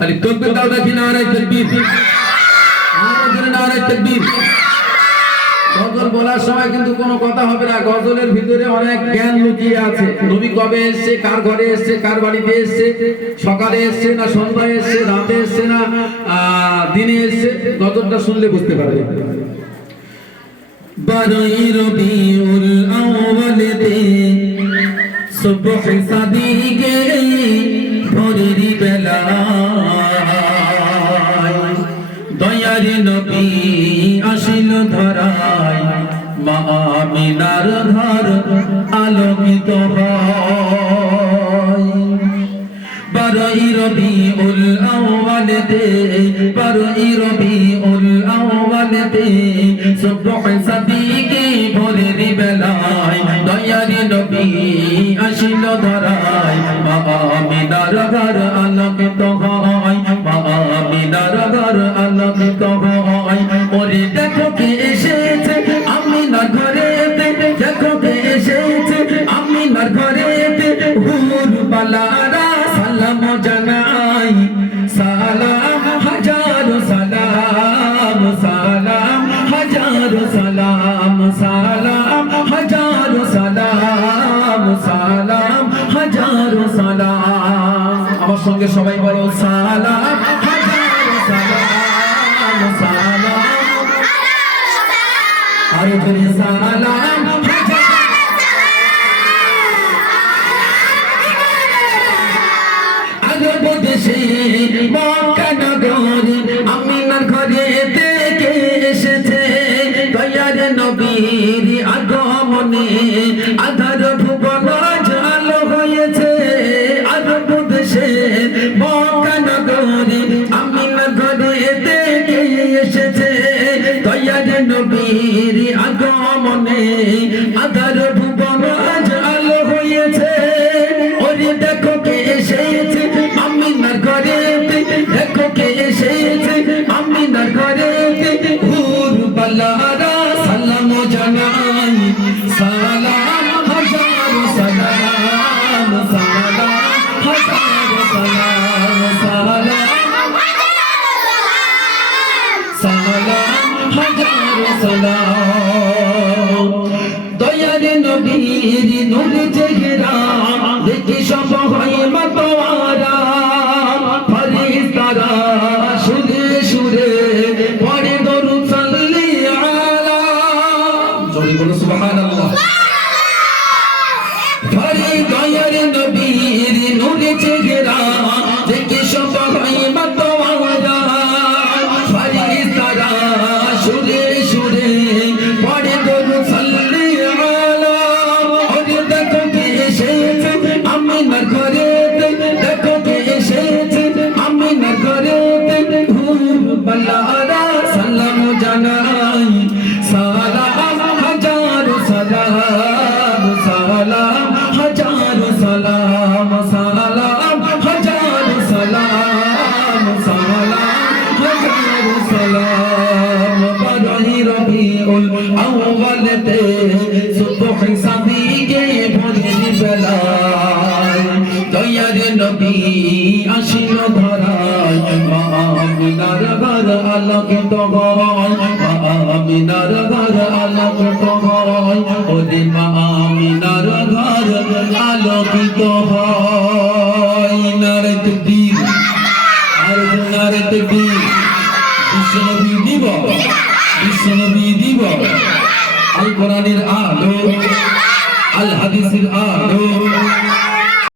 তাহলে তাকবীর দাও দেখি, নারে তাকবীর, আমাদের নারে তাকবীর। গজল বলার সময় কিন্তু কোনো কথা হবে না, গজলের ভিতরে অনেক জ্ঞান লুকিয়ে আছে। নবী কবে এসেছে, কার ঘরে এসেছে, কার বাড়িতে এসেছে, সকালে এসেছে না সন্ধ্যায় এসেছে, রাতে এসেছে না দিনে এসেছে, গজলটা শুনলে বুঝতে পারবে। বারোই রবিউল আউয়ালেতে সুবহ সাদিকে ভোরের বেলায় দয়ার নবী আসিল ধরায়, মা আমিনার ঘর আলোকিত হয়। বারোই রবিউল আউয়ালেতে, বারোই রবিউল আউয়ালেতে সুবহ সাদিকে ভোরের বেলায় দয়ার নবী আসিল ধরায়, মা আমিনার ঘর আলোকিত হয়, মা আমিনার ঘর আলোকিত হয়। ওরে দেখো কে এসেছে আমিনার ঘরেতে, দেখো কে এসেছে আমিনার ঘরেতে, হুর বালারা সালাম জানাই, সালাম হাজারো সালাম, সালাম হাজারো সালাম, সালাম হাজারো সালাম, সালাম হাজারো সালাম। আমার সঙ্গে সবাই বলো সালাম হাজারো সালাম, সালাম আরে জোরে সালাম মক্কা নগরে আমিনার ঘরে থেকে এসেছে দয়ার নবীর আগমনে, আধার ভুবন আলো হয়েছে। আরব দেশে মক্কা নগরে আমিনার ঘরে থেকে এসেছে দয়ার নবীর আগমনে, আধার ভুবন আলো হয়েছে। ওরে দেখো কে এসেছে আমিনার ঘরেতে, দেখো কে এসেছে আমিনার ঘরেতে, হুর বালারা সালাম জানাই, সালাম হাজারো সালাম, সালাম হাজারো সালাম, সালাম সালাম হাজারো সালাম। দয়ার নবীর নূর চেহারা দেখি সব হয় মাতোয়ারা, ফেরেশতারা সুরে সুরে পড়ে দরুদ সাল্লি আলা, জোরে বলো সুবহানাল্লাহ। ফরি দয়ার নবীর নূর চেহারা দেখি সব হয় মাতোয়ারা, ফেরেশতারা সুরে সুরে পড়ে দরুদ সাল্লি আলা। ওরে দেখো কে এসেছে আমিনার ঘরেতে, দেখো কে এসেছে আমিনার ঘরেতে, হুর বালারা সালাম জানাই, সালাম হাজারো সালাম, সালাম হাজারো সালাম, সালাম হাজারো সালাম, সালাম হাজারো সালাম। বারোই রবিউল আউয়ালেতে সুবহ সাদিকে ভোরের বেলায় দয়ার নবী আসিল ধরায়, মা আমিনার ঘর আলোকিত হয়, মা আমিনার ঘর আলোকিত হয়। ওরে মা আমিনার ঘর আলোকিত হয়। নারে তাকবীর, আরে নারে তাকবীর। বিশ্বনবী দিবস, বিশ্বনবী দিবস, আল কোরআনের আলো, আল হাদিসের আলো।